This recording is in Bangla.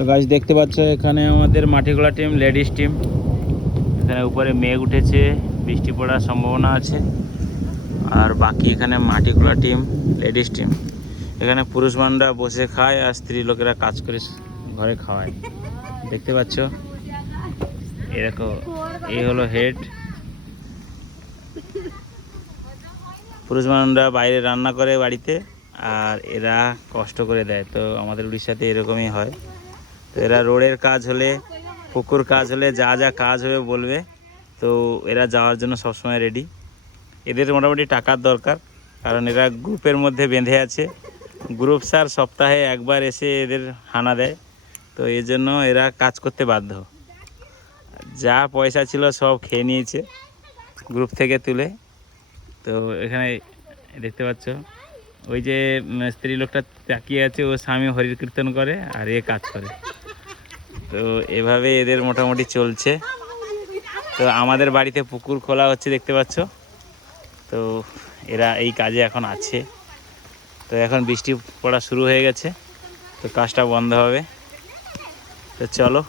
তো গাইস দেখতে পাচ্ছ এখানে আমাদের মাটিগোলা টিম, লেডিস টিম। এখানে উপরে মেঘ উঠেছে, বৃষ্টি পড়ার সম্ভাবনা আছে। আর বাকি এখানে মাটিগোলা টিম, লেডিস টিম। এখানে পুরুষ মানুষরা বসে খায় আর স্ত্রী লোকেরা কাজ করে ঘরে খাওয়ায়। দেখতে পাচ্ছ এরকম, এই হলো হেড। পুরুষ মানুষরা বাইরে রান্না করে বাড়িতে, আর এরা কষ্ট করে দেয়। তো আমাদের উড়িষ্যাতে এরকমই হয়। তো এরা রোডের কাজ হলে, পুকুর কাজ হলে, যা যা কাজ হবে বলবে, তো এরা যাওয়ার জন্য সবসময় রেডি। এদের মোটামুটি টাকার দরকার, কারণ এরা গ্রুপের মধ্যে বেঁধে আছে। গ্রুপ স্যার সপ্তাহে একবার এসে এদের হানা দেয়, তো এই জন্য এরা কাজ করতে বাধ্য। যা পয়সা ছিল সব খেয়ে নিয়েছে গ্রুপ থেকে তুলে। তো এখানে দেখতে পাচ্ছ ওই যে স্ত্রী লোকটা তাকিয়ে আছে, ও স্বামী হরির কীর্তন করে আর এ কাজ করে। তো এভাবে এদের মোটামুটি চলছে। তো আমাদের বাড়িতে পুকুর খোলা হচ্ছে দেখতে পাচ্ছ। তো এরা এই কাজে এখন আছে। তো এখন বৃষ্টি পড়া শুরু হয়ে গেছে, তো কাজটা বন্ধ হবে। তো চলো